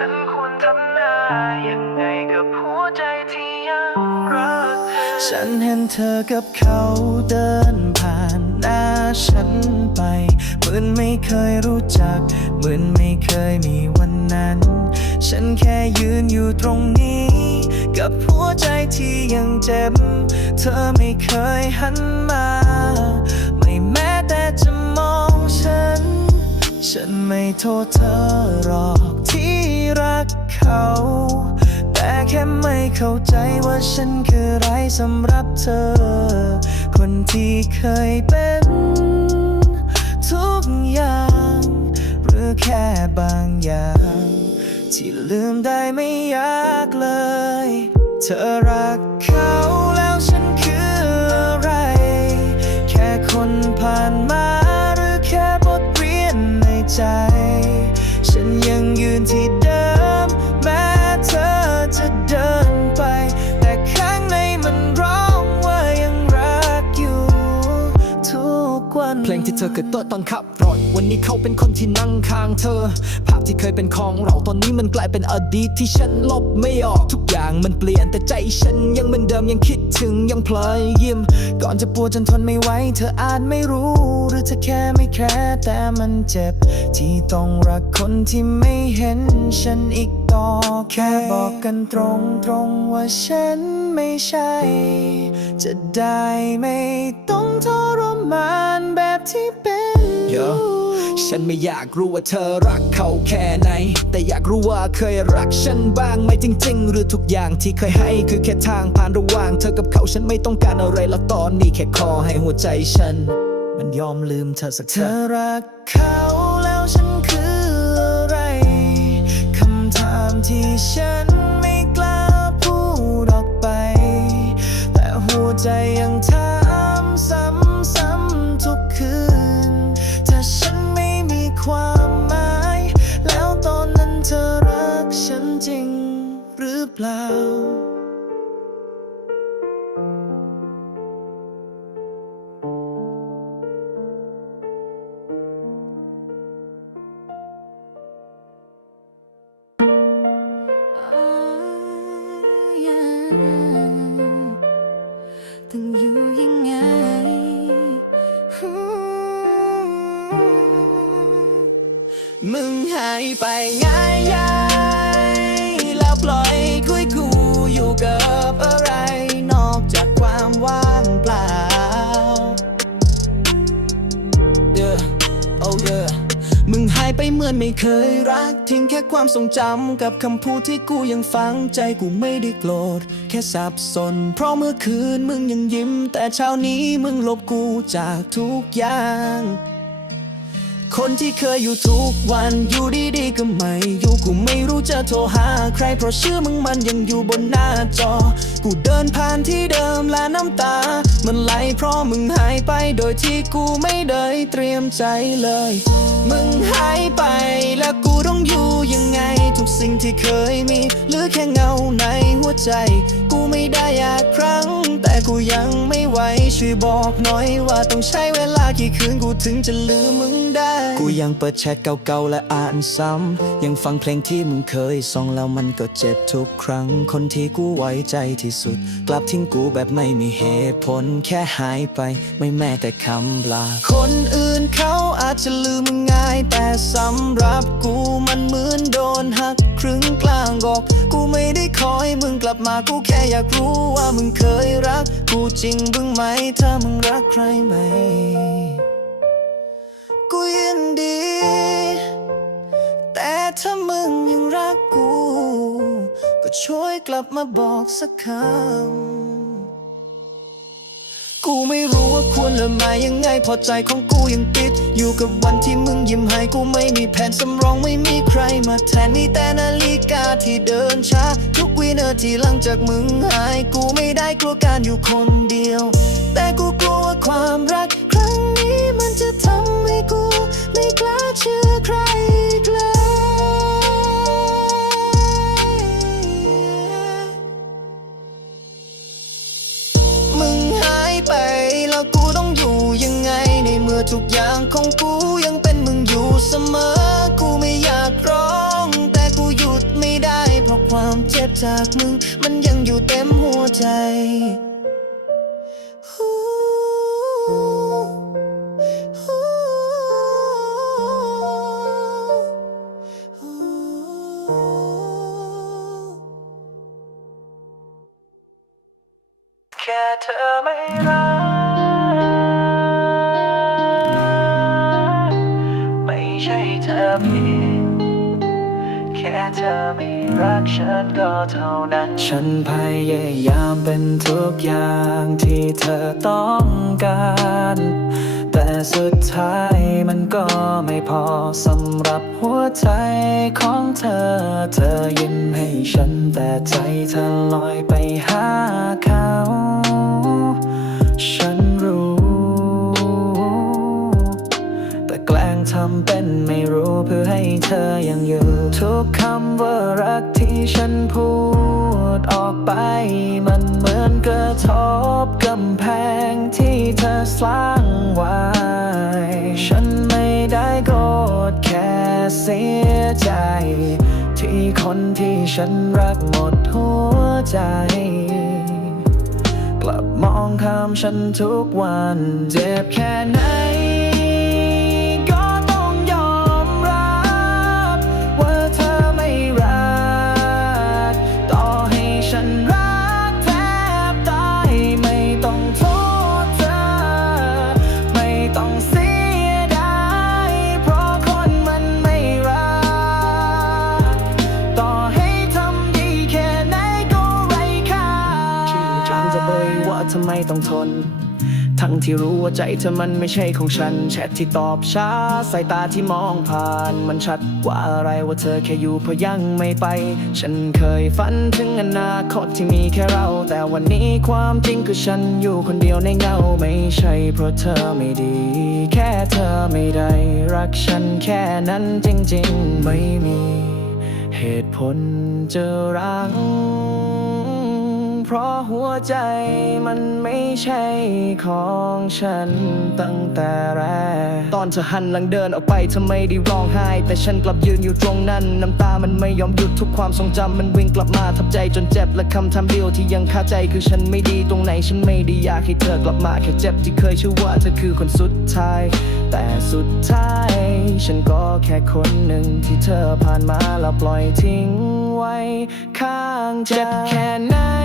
ฉันควรทำหน้ายังไงกับหัวใจที่ยังรักเธอ ฉันเห็นเธอกับเขาเดินผ่านหน้าฉันไป เหมือนไม่เคยรู้จัก เหมือนไม่เคยมีวันนั้น ฉันแค่ยืนอยู่ตรงนี้ กับหัวใจที่ยังเจ็บ เธอไม่เคยหันมา ไม่แม้แต่จะมองฉัน ฉันไม่โทษเธอหรอกที่รัก เขา แต่แค่ไม่เข้าใจว่าฉันคืออะไรสำหรับเธอ คนที่เคยเป็น ทุกอย่าง หรือแค่บางอย่าง ที่ลืมได้ไม่ยากเลย เธอรักเขา ลงที่เธอเคยเตัวตอนขับรถวันนี้เขาเป็นคนที่นั่งข้างเธอ ภาพที่เคยเป็นของเราตอนนี้มันกลายเป็นอดีตที่ฉันลบไม่ออกทุกอย่างมันเปลี่ยนแต่ใจฉันยังเหมือนเดิมยังคิดถึงยังเพลยยิ้มก่อนจะปวดจนทนไม่ไหวเธออาจไม่รู้ หรือเธอแค่ไม่แคร์แต่มันเจ็บ ที่ต้องรักคนที่ไม่เห็นฉันอีกต่อแค่บอกกันตรงตรงๆว่าฉันไม่ใช่ จะได้ไม่ต้องทรมานแบบ ที่เป็นอยู่ฉันไม่อยากรู้ว่าเธอรักเขาแค่ไหน แต่อยากรู้ว่าเคยรักฉันบ้างไหมจริง ๆ หรือทุกอย่างที่เคยให้คือแค่ทางผ่านระหว่าง เธอกับเขาฉันไม่ต้องการอะไรแล้วตอนนี้แค่ขอให้หัวใจฉัน มันยอมลืมเธอสักเธอรักเขาแล้วฉันคืออะไรคำถามที่ฉันไม่กล้าพูดออกไป แต่หัวใจ ไปเหมือนไม่เคยรัก ทิ้งแค่ความทรงจำกับคำพูดที่กูยังฟังใจกูไม่ได้โกรธ แค่สับสน เพราะเมื่อคืนมึงยังยิ้ม แต่เช้านี้มึงลบกูจากทุกอย่าง คนที่เคยอยู่ทุกวันอยู่ดีๆก็ไม่อยู่กูไม่รู้จะโทรหาใครเพราะชื่อมึงมันยังอยู่บนหน้าจอ กูเดินผ่านที่เดิมและน้ำตา มันไหลเพราะมึงหายไปโดยที่กูไม่ได้เตรียมใจเลย มึงหายไปแล้วกูต้องอยู่ยังไง ทุกสิ่งที่เคยมีเหลือแค่เงาในหัวใจ ไม่ได้อยากครั้ง แต่กูยังไม่ไหวช่วยบอกหน่อยว่าต้องใช้เวลากี่คืนกูถึงจะลืมมึงได้ กูยังเปิดแชทเก่าๆและอ่านซ้ำ ยังฟังเพลงที่มึงเคยส่งแล้วมันก็เจ็บทุกครั้ง คนที่กูไว้ใจที่สุด กลับทิ้งกูแบบไม่มีเหตุผลแค่หายไป ไม่แม้แต่คำลาคนอื่น เขาอาจจะลืมงง่าย แต่สำหรับกูมันเหมือนโดนหักครึ่งกลางอก กูไม่ได้คอยมึงกลับมากูแค่อยากรู้ว่ามึงเคยรัก กูจริงบ้างไหม ถ้ามึงรักใครไหม กูยินดี แต่ถ้ามึงยังรักกู ก็ช่วยกลับมาบอกสักคำ กูไม่รู้ว่าควรเริ่มมายังไง พอใจของกูยังติด อยู่กับวันที่มึงยิ้มให้กูไม่มีแผนสำรองไม่มีใครมาแทนนี่แต่นาฬิกาที่เดินช้า ทุกวินาทีหลังจากมึงหาย กูไม่ได้กลัวการอยู่คนเดียว แต่กูกลัวว่าความรัก ครั้งนี้มันจะทำให้กู ไม่กล้าเชื่อใคร ทุกอย่างของกูยังเป็นมึงอยู่เสมอ กูไม่อยากร้อง แต่กูหยุดไม่ได้ เพราะความเจ็บจากมึง มันยังอยู่เต็มหัวใจ กฉันก็เท่านั้น ฉันพยายามเป็นทุกอย่างที่เธอต้องการ แต่สุดท้ายมันก็ไม่พอสำหรับหัวใจของเธอ เธอยิ้มให้ฉันแต่ใจเธอลอยไปหาเขา ฉัน ทำเป็นไม่รู้เพื่อให้เธอยังอยู่ ทุกคำว่ารักที่ฉันพูดออกไป มันเหมือนกระทบกำแพงที่เธอสร้างไว้ ฉันไม่ได้โกรธแค่เสียใจ ที่คนที่ฉันรักหมดหัวใจ กลับมองข้ามฉันทุกวัน เจ็บแค่ไหน ทำไมต้องทน ทั้งที่รู้ว่าใจเธอมันไม่ใช่ของฉัน แชทที่ตอบช้า สายตาที่มองผ่าน มันชัดว่าอะไรว่าเธอแค่อยู่เพราะยังไม่ไป ฉันเคยฝันถึงอนาคตที่มีแค่เรา แต่วันนี้ความจริงคือฉันอยู่คนเดียวในเงา ไม่ใช่เพราะเธอไม่ดี แค่เธอไม่ได้รักฉันแค่นั้นจริง ๆ ไม่มี เหตุผลจะรัก เพราะหัวใจมันไม่ใช่ของฉันตั้งแต่แรก ตอนเธอหันหลังเดินออกไปเธอไม่ได้ร้องไห้ แต่ฉันกลับยืนอยู่ตรงนั้น น้ำตามันไม่ยอมหยุดทุกความทรงจำมันวิ่งกลับมาทับใจจนเจ็บและคำทำเดียวที่ยังคาใจคือฉันไม่ดีตรงไหนฉันไม่ได้อยากให้เธอกลับมาแค่เจ็บที่เคยเชื่อว่าเธอคือคนสุดท้าย แต่สุดท้าย ฉันก็แค่คนหนึ่งที่เธอผ่านมาแล้วปล่อยทิ้งไว้ข้างใจเจ็บแค่ไหน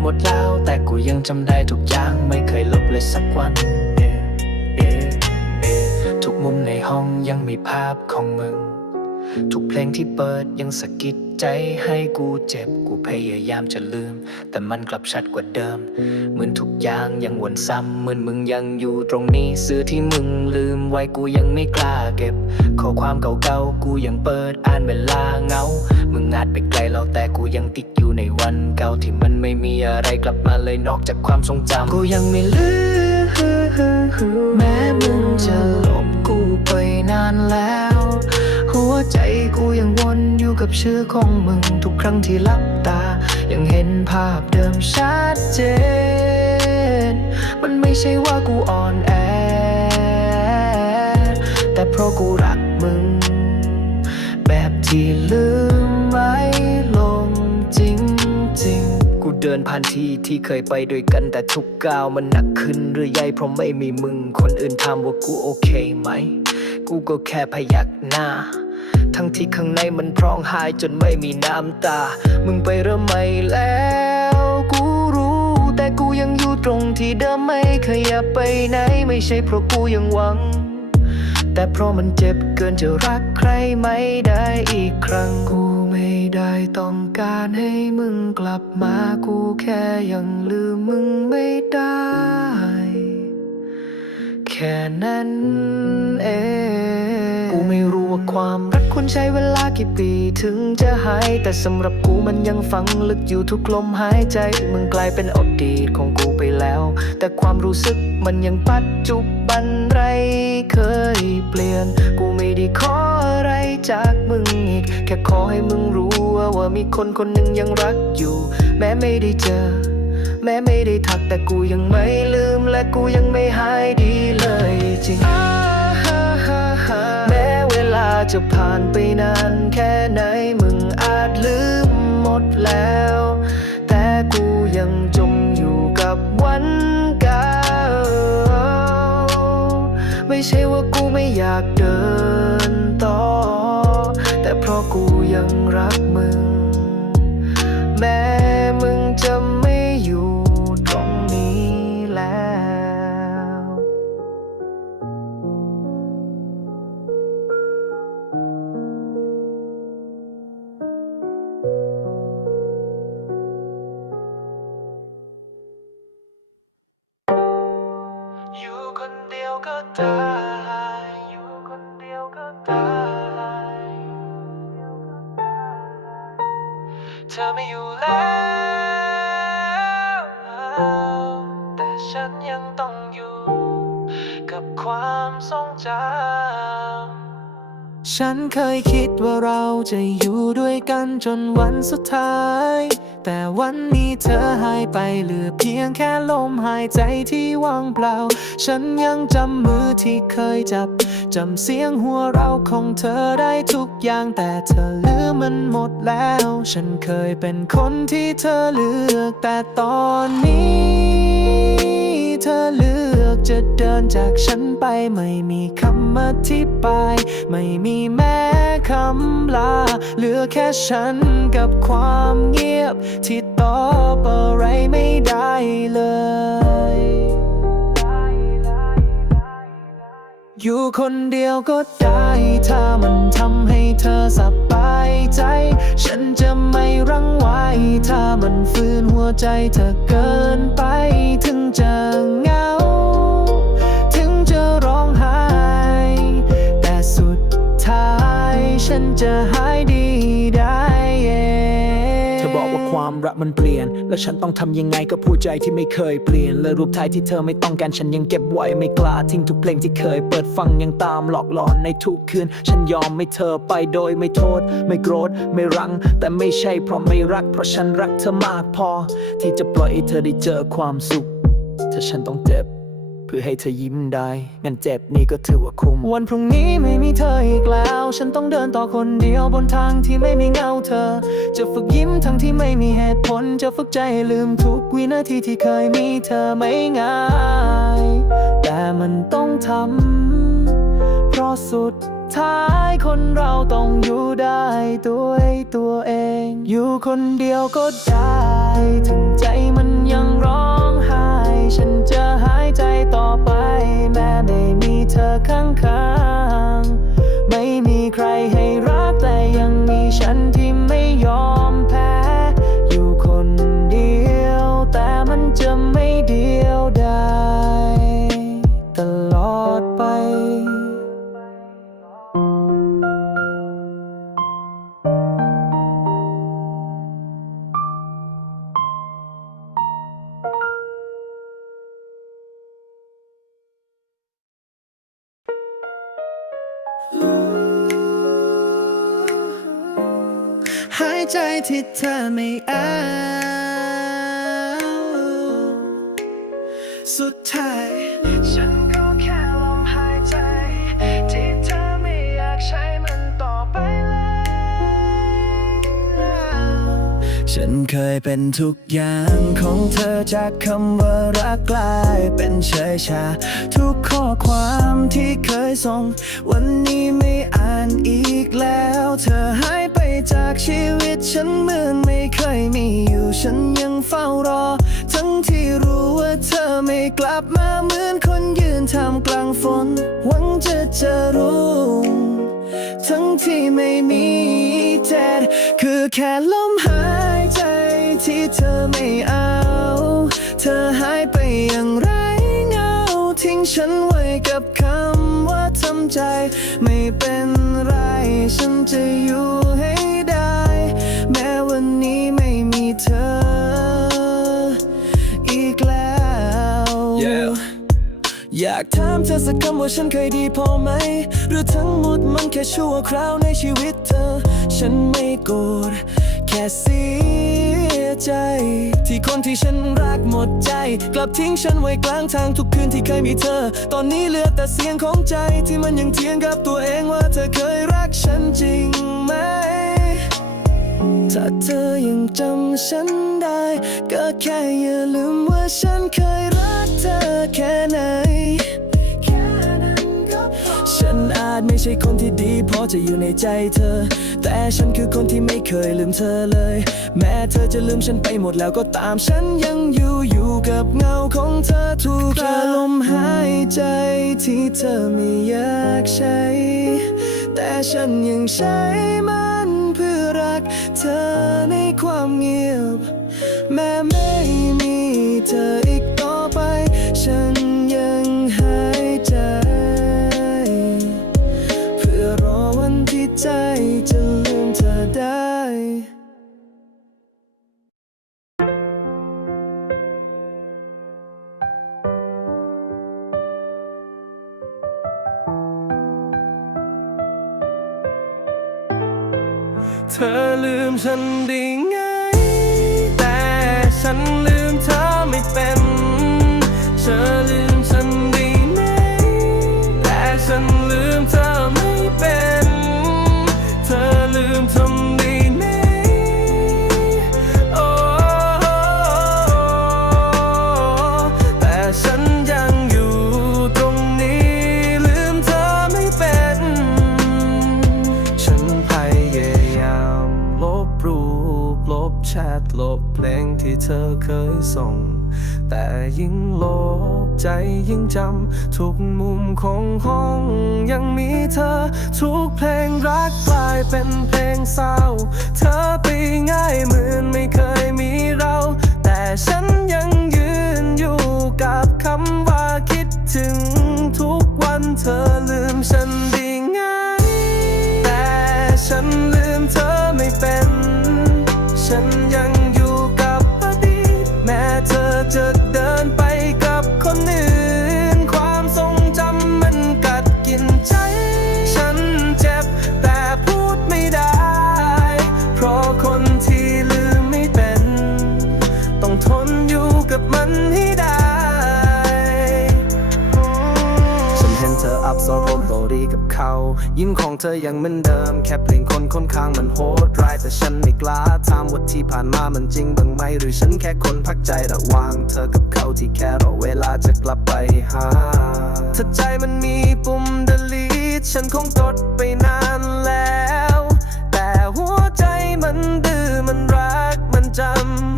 หมดแล้ว แต่กูยังจำได้ทุกอย่างไม่เคยลบเลยสักวัน ทุกมุมในห้องยังมีภาพของมึง ทุกเพลงที่เปิดยังสะกิดใจให้กูเจ็บกูพยายามจะลืม แต่มันกลับชัดกว่าเดิม เหมือนทุกอย่างยังวนซ้ำเหมือนมึงยังอยู่ตรงนี้สื่อที่มึงลืมไว้กูยังไม่กล้าเก็บข้อความเก่าๆกูยังเปิดอ่านเวลาเหงา มึงอาจไปไกลแล้วแต่กูยังติดอยู่ในวันเก่าที่มันไม่มีอะไรกลับมาเลยนอกจากความทรงจำกูยังไม่ลืมแม้มึงจะลบกูไปนานแล้วหัว ใจกูยังวนอยู่กับชื่อของมึงทุกครั้งที่หลับตา ยังเห็นภาพเดิมชัดเจน มันไม่ใช่ว่ากูอ่อนแอ แต่เพราะกูรักมึง แบบที่ลืมไม่ลงจริงๆกูเดินผ่านที่ที่เคยไปด้วยกันแต่ทุกก้าวมันหนักขึ้นเรื่อยใหญ่เพราะไม่มีมึง คนอื่นถามว่ากูโอเคไหม กูก็แค่พยักหน้า ทั้งที่ข้างในมันพร้องไห้จนไม่มีน้ำตา มึงไปเริ่มใหม่แล้ว กูรู้ แต่กูยังอยู่ตรงที่เดิมไม่ขยับไปไหน ไม่ใช่เพราะกูยังหวัง แต่เพราะมันเจ็บเกินจะรักใครไม่ได้อีกครั้งกูไม่ได้ต้องการให้มึงกลับมากูแค่ยังลืมมึงไม่ได้แค่นั้นเอง ไม่รู้ว่าความรักควรใช้เวลากี่ปีถึงจะหาย แต่สำหรับกูมันยังฝังลึกอยู่ทุกลมหายใจ มึงกลายเป็นอดีตของกูไปแล้ว แต่ความรู้สึกมันยังปัจจุบันไรเคยเปลี่ยน กูไม่ได้ขออะไรจากมึงอีก แค่ขอให้มึงรู้ว่าว่ามีคนคนหนึ่งยังรักอยู่ แม้ไม่ได้เจอ แม้ไม่ได้ทักแต่กูยังไม่ลืมและกูยังไม่หายดีเลยจริง แม้เวลา จะผ่านไปนานแค่ไหนมึงอาจลืมหมดแล้ว แต่กูยังจมอยู่กับวันเก่า ไม่ใช่ว่ากูไม่อยากเดินต่อ แต่เพราะกูยังรักมึง แม้มึง เคยคิดว่าเราจะอยู่ด้วยกันจนวันสุดท้าย แต่วันนี้เธอหายไปเหลือเพียงแค่ลมหายใจที่ว่างเปล่า ฉันยังจำมือที่เคยจับ จำเสียงหัวเราะของเธอได้ทุกอย่างแต่เธอลืมมันหมดแล้ว ฉันเคยเป็นคนที่เธอเลือกแต่ตอนนี้ เธอเลือกจะเดินจากฉันไปไม่มีคำอธิบาย ไม่มีแม้คำลา เหลือแค่ฉันกับความเงียบ ที่ตอบอะไรไม่ได้เลยอยู่คนเดียวก็ได้ ถ้ามันทำให้ เธอสบายใจ ฉันจะไม่รังไว้ ถ้ามันฟื้นหัวใจเธอเกินไปถึงจะเหงา มันเปลี่ยน แล้วฉันต้องทำยังไงกับผู้ใจที่ไม่เคยเปลี่ยนและรูปถ่ายที่เธอไม่ต้องการฉันยังเก็บไว้ไม่กล้าทิ้งทุกเพลงที่เคย เปิดฟังยังตามหลอกหลอนในทุกคืน ฉันยอมไม่เธอไปโดยไม่โทษ ไม่โกรธไม่รัง แต่ไม่ใช่เพราะไม่รัก เพราะฉันรักเธอมากพอ ที่จะปล่อยให้เธอได้เจอความสุข ถ้าฉันต้องเจ็บ พื่อให้เธอยิ้มได้งั้นเจ็บนี่ก็ถือว่าคุ้ม วันพรุ่งนี้ไม่มีเธออีกแล้ว ฉันต้องเดินต่อคนเดียวบนทางที่ไม่มีเงาเธอ จะฝึกยิ้มทั้งที่ไม่มีเหตุผล จะฝึกใจลืมทุกวินาทีที่เคยมีเธอไม่ง่าย แต่มันต้องทำเพราะสุดท้ายคนเราต้องอยู่ได้ด้วยตัวเอง อยู่คนเดียวก็ได้ถึงใจ ฉันจะหายใจต่อไป แม้ไม่มีเธอข้างๆ สุดท้าย ฉันก็แค่ลมหายใจ ที่เธอไม่อยากใช้มันต่อไปแล้ว ฉันเคยเป็นทุกอย่างของเธอจากคำว่ารักกลายเป็นเฉยชา ทุกข้อความที่เคยส่ง วันนี้ไม่อ่านอีกแล้ว เธอหายไปจากชีวิตฉันเหมือนไม่เคยมีอยู่ ฉันยังเฝ้ารอ ทั้งที่รู้ว่าเธอไม่กลับมาเหมือนคนยืนท่ามกลางฝน หวังจะเจอรู้ทั้งที่ไม่มีแดดคือแค่ลมหายใจที่เธอไม่เอา เธอหายไปอย่างไรเงา ทิ้งฉันไว้กับคำว่าทำใจ ไม่เป็นไร ฉันจะอยู่ให้ อสักคำว่าฉันเคยดีพอไหม หรือทั้งหมดมันแค่ชั่วคราวในชีวิตเธอ ฉันไม่โกรธแค่เสียใจ ที่คนที่ฉันรักหมดใจ กลับทิ้งฉันไว้กลางทางทุกคืนที่เคยมีเธอ ตอนนี้เหลือแต่เสียงของใจที่มันยังเถียงกับตัวเองว่าเธอเคยรักฉันจริงไหม ถ้าเธอยังจำฉันได้ ก็แค่อย่าลืมว่าฉันเคยรักเธอแค่ไหนาจไม่ใช่คนที่ดีพอจะอยู่ในใจเธอ แต่ฉันคือคนที่ไม่เคยลืมเธอเลย แม้เธอจะลืมฉันไปหมดแล้วก็ตามฉันยังอยู่อยู่กับเงาของเธอทุกคราลมหายใจที่เธอไม่อยากใช้ แต่ฉันยังใช้มันเพื่อรักเธอในความเงียบ แม้ไม่มีเธอ ฉันลืมเธอไม่เป็น เธอลืมทำด้ไหมโอ้แต่ฉันยังอยู่ตรงนี้ ลืมเธอไม่เป็น ฉันพยายามลบรูปลบแชทลบเพลงที่เธอเคยส่ง แต่ยิ่งลบใจยิ่งจำ ทุกมุมของห้องยังมีเธอ ทุกเพลงรักกลายเป็นเพลงเศร้า เธอไปง่ายเหมือ โซลโรดีกับเขา ยิ้มของเธอยังเหมือนเดิม แค่เพลงคนค่อนข้างมันโหดร้ายแต่ฉันไม่กล้าถามว่าที่ผ่านมามันจริงบ้างไหม หรือฉันแค่คนพักใจระหว่าง เธอกับเขาที่แค่รอเวลาจะกลับไปหาถ้าใจมันมีปุ่ม delete ฉันคงกดไปนานแล้ว แต่หัวใจมันดื้อมันรักมันจำ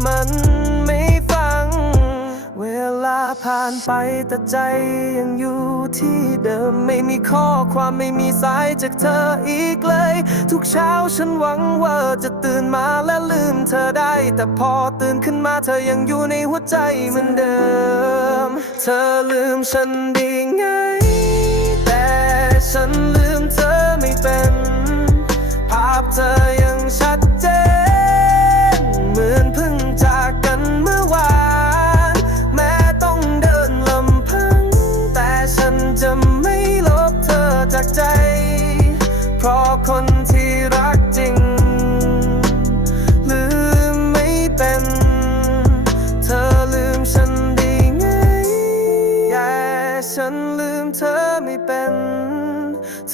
ผ่านไปแต่ใจยังอยู่ที่เดิมไม่มีข้อความไม่มีสายจากเธออีกเลย ทุกเช้าฉันหวังว่าจะตื่นมาและลืมเธอได้ แต่พอตื่นขึ้นมาเธอยังอยู่ในหัวใจเหมือนเดิม เธอลืมฉันได้ไง แต่ฉันลืมเธอไม่เป็น ภาพเธอยังชัดเจน เหมือนเพิ่งจาก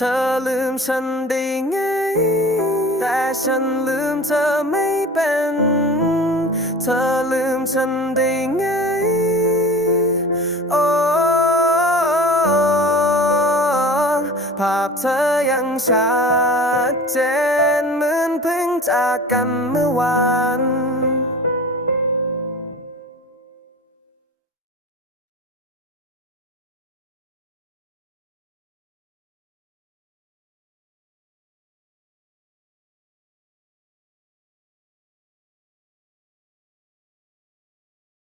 ธอลืมฉันได้ไง แต่ฉันลืมเธอไม่เป็น เธอลืมฉันได้ไง โอ้ภาพเธอยังชัดเจนเหมือนเพิ่งจากกันเมื่อวาน